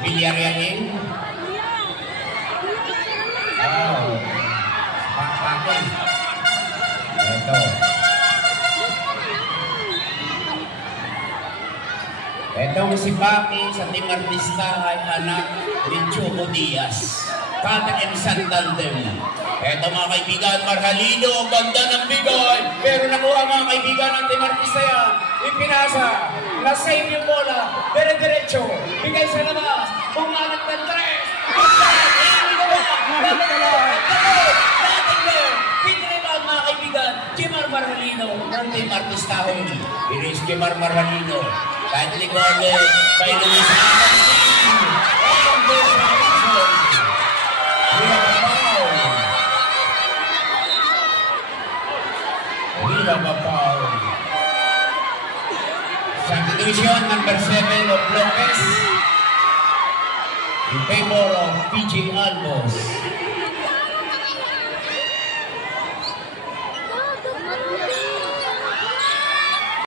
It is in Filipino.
Villarreal. Oh. Pakpakol. Ito. Itong si Paki sa Team Artista ay anak ni Choco Diaz. Catherine Santander. Ito mga kaibigan, Marhalino, ganda ng bigay. Pero nakuha mga kaibigan ng Team Artista yan. Ipinasa, na-save yung bola. Dire-diretso, bigay sa labas. Pumanat ng tres. Pinrebound mga kaibigan, Kimar Marhalino ng Team Artista. Iris Kimar Marhalino. Kahit likod, kay Luis Substitution number 7 of Lopez in favor of PJ Albos.